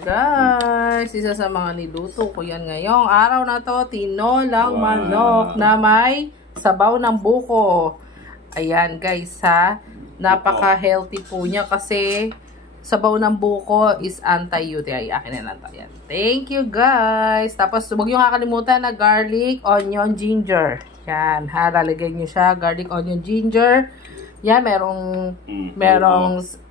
Guys, isa sa mga niluto ko yan ngayong araw na to, tinolang manok na may sabaw ng buko. Ayan guys ha, napaka-healthy po niya kasi sabaw ng buko is anti-UTI. Akin na lang tayo. Thank you guys. Tapos huwag nyo kakalimutan na garlic, onion, ginger. Yan ha, lalagyan nyo siya, garlic, onion, ginger. Yan, merong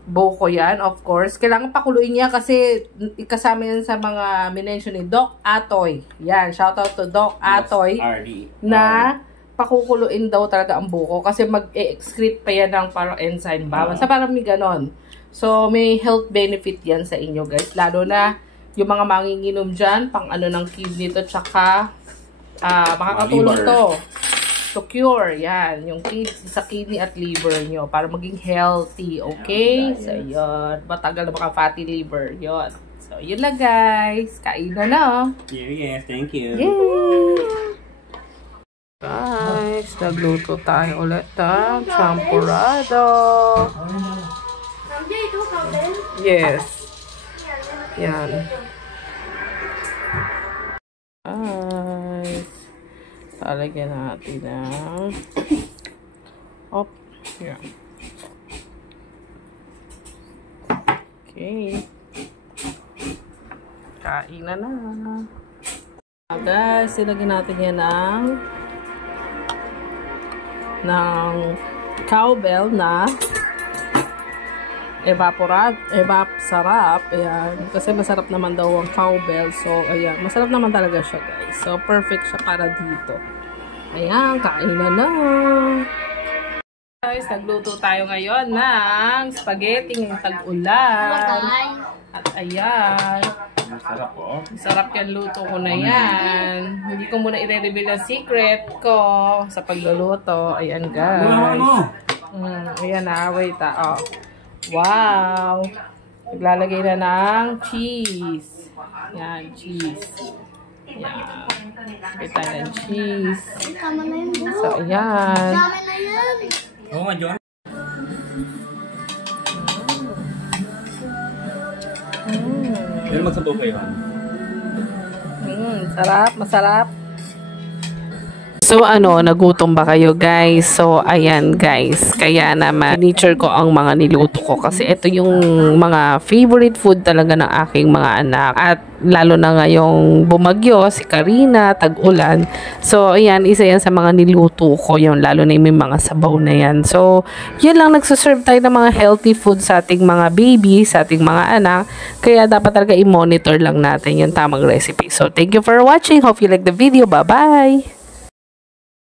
buko yan, of course. Kailangan pakuluin niya kasi kasama yan sa mga minention ni Doc Atoy. Yan, shoutout to Doc Atoy. Na pakukuluin daw talaga ang buko kasi mag-excrete pa yan ng parang enzyme ba? Basta parang may ganon. So, may health benefit yan sa inyo guys. Lalo na yung mga manginginom dyan, pang ano ng kidney to, tsaka makakatulong to. To cure, yan, yung sa kidney at liver nyo para maging healthy, okay? So, yun. Matagal na baka fatty liver, yun. So, yun lang guys. Kain na na. Yes, thank you. Yay! Guys, nagluto tayo ulit ng champurrado. Yes. Yan. Guys. Lalagyan natin ng yan. Okay. Kain na na. Guys, ilagyan natin yan ng cowbell na sarap. Ayan. Kasi masarap naman daw ang cowbell. So, ayan. Masarap naman talaga siya, guys. So, perfect siya para dito. Ayan. Kain na na. Guys, nagluto tayo ngayon ng spaghetti ng tag-ulan. At ayan. Masarap po. Masarap yan, luto ko na yan. Hindi ko muna i-reveal ang secret ko sa pagluluto. Ayan, guys. Ayan na. Wait, oh. Wow! Naglalagay na ng cheese. Yan, cheese. Yan. Kita ng cheese. So, ayan. Oo nga, John. Pero magsabaw kayo. Sarap, masarap. So, nagutom ba kayo, guys? So, ayan, guys. Kaya naman, nature ko ang mga niluto ko. Kasi ito yung mga favorite food talaga ng aking mga anak. At lalo na ngayong bumagyo, si Karina, tag-ulan. So, ayan, isa yan sa mga niluto ko. Yung lalo na yung mga sabaw na yan. So, yun lang, nagsaserve tayo ng mga healthy food sa ating mga baby, sa ating mga anak. Kaya dapat talaga i-monitor lang natin yung tamang recipe. So, thank you for watching. Hope you like the video. Bye-bye!